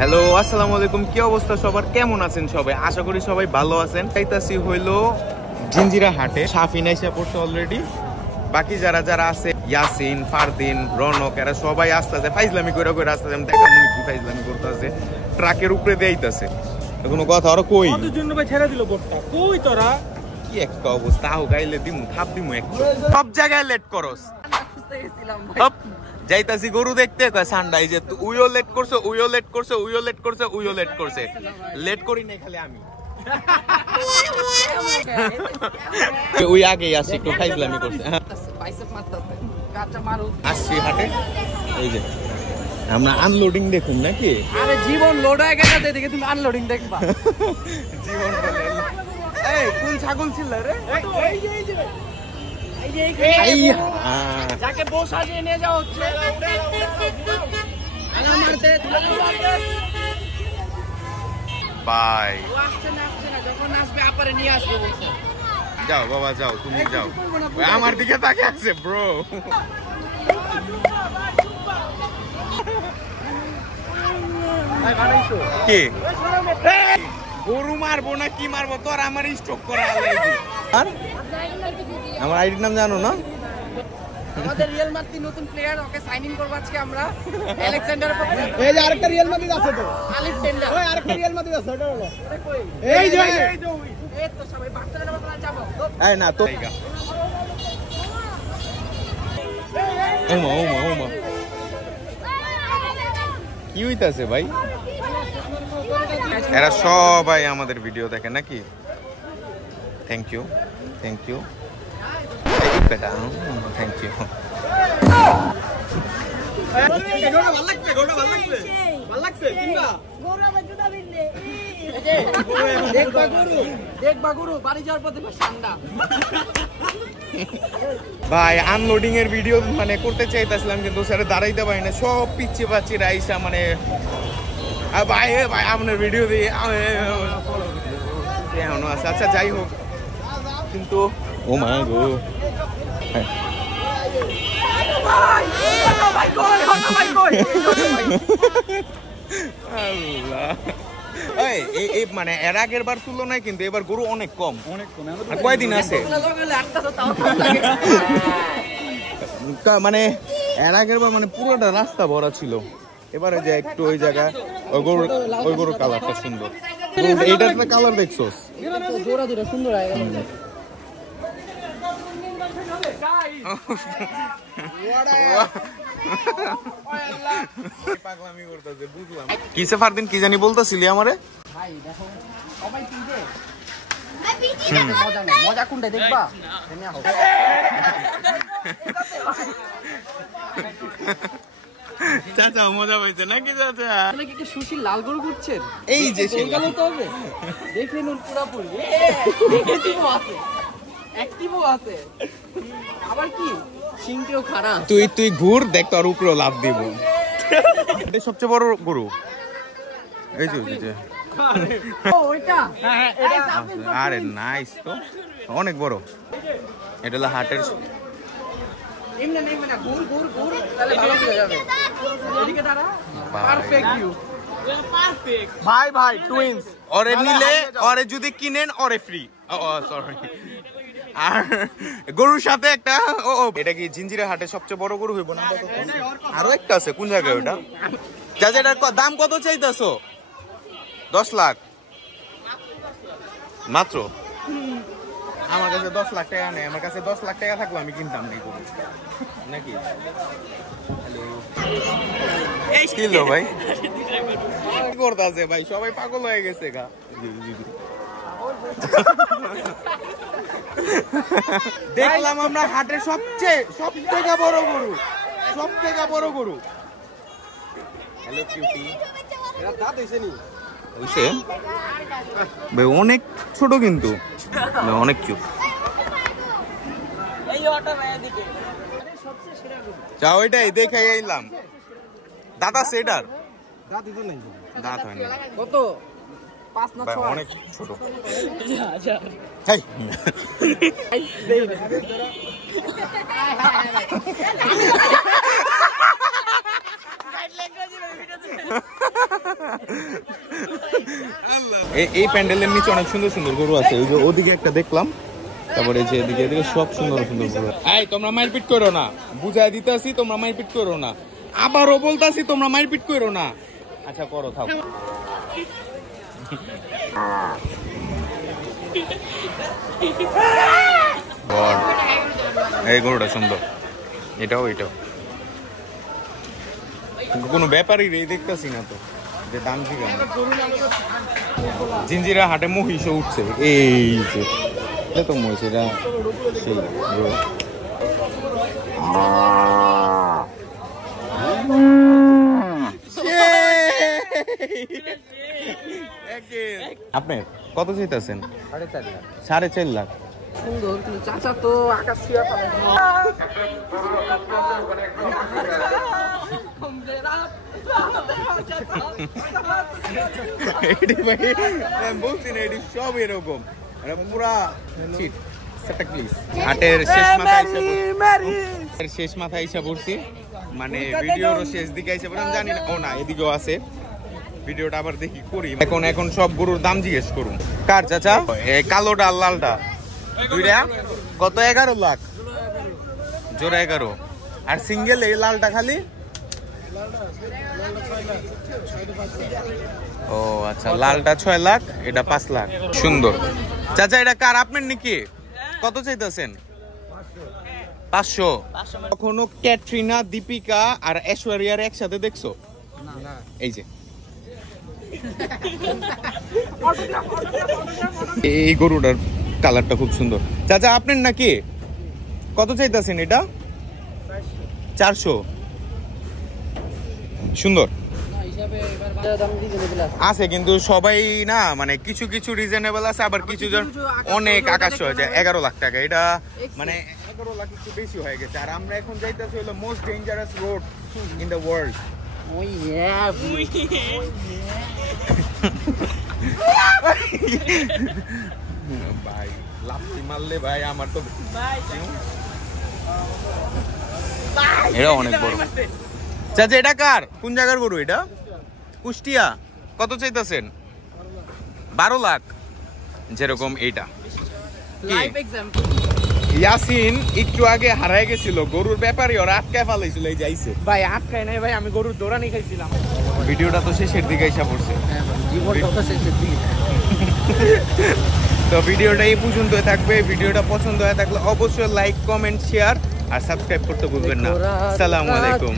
Hello আসসালামু আলাইকুম, কি অবস্থা সবার, কেমন আছেন সবাই? আশা করি সবাই ভালো আছেন। যাইতাছি হইলো জিঞ্জিরা হাটে। শাফিন আইসা পড়ছে অলরেডি, বাকি যারা যারা আছে ইয়াসিন, ফারদিন, রনক, এরা সবাই আসতেছে ফাইজলামি করে করে আসতেছে। আমি দেখা মনে কি ফাইজলামি করতেছে, ট্রাকের উপরে দেইতাছে। কোনো কথা আর কই কত জন্য ভাই ছেড়ে দিল বোটটা, কই তোরা? কি একটা অবস্থা, আও গাইলে দিমু থাপ দিমু একটু। সব জায়গায় লেট করস। যাইতাছি গরু দেখতে, কয় সান্ডাই যে উইও লেট করছে, উইও লেট করছে, উইও লেট করছে, উইও লেট করছে। লেট করি নাই খালি আমি। ওই আগেই আসি, একটু ফাইজলামি করছে। আসছি হাটে, এই যে আমরা আনলোডিং দেখুন নাকি? আরে জীবন লোড হয়ে গেছে, দেখে তুমি আনলোডিং দেখবা। জীবন বলে এই কোন ছাগল ছিল রে? যাকে বউ সাজিয়ে নিয়ে যাওয়া হচ্ছে। বাই যখন আসবে আপারে নিয়ে আসবে বলছে। যাও বাবা যাও, তুমি যাও। আমার দিকে তাকিয়ে আছে ব্রো। কে গরু মারবো না কি মারবো? তোর আমার স্টক করা লাগবে। আর আমার আইডির নাম জানো না? আমাদের রিয়াল মাদ্রিদ নতুন প্লেয়ার, ওকে সাইন ইন করব আজকে আমরা। আলেকজান্ডারের পক্ষে এই যে আরেকটা রিয়াল মাদ্রিদ আছে তো, আলিফ টেন্ডার। ওই আরেকটা রিয়াল মাদ্রিদ আছে, ওটা হলো এই যে এই তো সবাই বাচ্চাদের মতো যাবো। এই না তো ওমা ওমা ওমা কি হইতাছে ভাই? এরা সবাই আমাদের ভিডিও দেখে নাকি? Thank you, thank you, thank you. ভাই আনলোডিং এর ভিডিও মানে করতে চাইতেছিলাম, কিন্তু স্যার দাঁড়াইতে পারি না, সব পিচ্ছে পাচ্ছি রাইসা মানে। ভাই ভাই আপনার ভিডিও দিয়ে এখনো আছে। আচ্ছা যাই হোক, কিন্তু ও মা গো মানে এর আগের বার তুলনায় কিন্তু এবার গরু অনেক কম। আর কয়দিন আছে মানে এর আগের বার মানে পুরোটা রাস্তা ভরা ছিল। এবারে যে একটু ওই জায়গায় ওই গরুর কালারটা সুন্দর। এইটার একটা কালার দেখছোস, সুন্দর কিসে ফারদিন কি জানি বলতেছিলি আমারে? মজা কোনটা দেখবা? চাচা মজা পাইছে নাকি? চাচা কি সুশীল লাল গরু করছেন? এই যে দেখে নুন পুরাপুরি আছে। আবার কি সিংটিও খারাপ। তুই ঘুর দেখ, তোর উপরে লাভ দিব। এটা সবচেয়ে বড় গরু। এই যে আরে নাইস তো, অনেক বড়। এটা হলো হাটের। ভাই ভাই টুইনস ওরে নিলে ওরে যদি কিনেন ওরে ফ্রি। সরি। আর গরুর সাথে একটা এটা কি জিঞ্জিরা হাটে সবচেয়ে বড় গরু হইব না? আরো একটা আছে, কোন জায়গায় ওটা? চাচা এটার দাম কত চাইতেছো? 10 লাখ মাত্র? আমার কাছে 10 লাখ টাকা নেই। আমার কাছে 10 লাখ টাকা থাকলো আমি কিনতাম নাকি? কিলো ভাই কি করতেছে ভাই? সবাই পাগল হয়ে গেছে গা। দেখলাম আমরা হাটের সব থেকে বড় গরু, সব থেকে বড় গরু। হ্যালো কিউটি, এরা দাঁত হইছে নি? হইছে ভাই, অনেক ছোট কিন্তু অনেক কিউট। যা ওইটাই দেখে এলাম। দাদা সেটার দাঁত হইছে নাই? দাঁত হয় না। কত? 5 না 6? অনেক ছোট। এই প্যান্ডেলের নিচে অনেক সুন্দর সুন্দর গরু আছে, ওই যে ওদিকে একটা দেখলাম, তারপরে যে এদিকে এদিকে সব সুন্দর সুন্দর গরু। এই তোমরা মারপিট করো না, বুঝাই দিতেছি তোমরা মারপিট করো না, আবারও বলতাছি তোমরা মারপিট করো না। আচ্ছা করো, থাক। এই গরুটা সুন্দর, এটাও এটাও কোনো ব্যাপারই রে দেখতেছি না তো, যে দাম ঠিক আছে। জিঞ্জিরা হাটে মহিষও উঠছে, এই যে এটা তো মহিষ, এটা সেই আপনি কত চাইতেছেন? 4.5 লাখ। সুন্দর, কিন্তু চাচা তো আকাশ ছুঁয়া পাবে। বলছি না এটি সব এরকম পুরা চিট। হাটের শেষ মাথায় এসে পড়ছি, মানে ভিডিওর শেষ দিকে এসে পড়লাম, জানি না ও না এদিকেও আছে, ভিডিওটা আবার দেখি করি। এখন সব গরুর দাম জিজ্ঞেস করুন। কার চাচা? কালোটা আর লালটা দুইটা কত? 11 লাখ জোড়া, 11। আর সিঙ্গেল এই লালটা খালি? ও আচ্ছা, লালটা 6 লাখ, এটা 5 লাখ। সুন্দর। চাচা এটা কার, আপনার নাকি? কত চাইতেছেন? 500। কখনো ক্যাটরিনা, দীপিকা আর ঐশ্বরিয়ার একসাথে দেখছো? এই যে এই গরুটার কালারটা খুব সুন্দর। চাচা আপনার নাকি? কত চাইতেছেন এটা? 400। সুন্দর আছে, কিন্তু সবাই না, মানে কিছু কিছু রিজনেবল আছে, আবার কিছু জন অনেক আকাশ হয়ে যায়। 11 লাখ টাকা, এটা মানে 11 লাখ একটু বেশি হয়ে গেছে। আর আমরা এখন যাইতেছি হলো most dangerous road in the world. ভাই লাফি মারলে ভাই আমার তো, এটা অনেক বড়। চাচা এটা কার, কোন জায়গার গরু এটা? কুষ্টিয়া। কত চাইতেছেন? 12 লাখ। যেরকম এইটা ইয়াসিন একটু আগে হারাই গেছিল, গরুর ব্যাপারই ওরা আটকায় ফেলাইছিল, এই যাইছে। ভাই আটকায় নাই ভাই, আমি গরুর দৌড়ানি খাইছিলাম। ভিডিওটা তো শেষের দিকে এসে পড়ছে। তো ভিডিওটা এই পর্যন্তই থাকবে। ভিডিওটা পছন্দ হয়ে থাকলে অবশ্যই লাইক, কমেন্ট, শেয়ার আর সাবস্ক্রাইব করতে ভুলবেন না। আসসালামু আলাইকুম।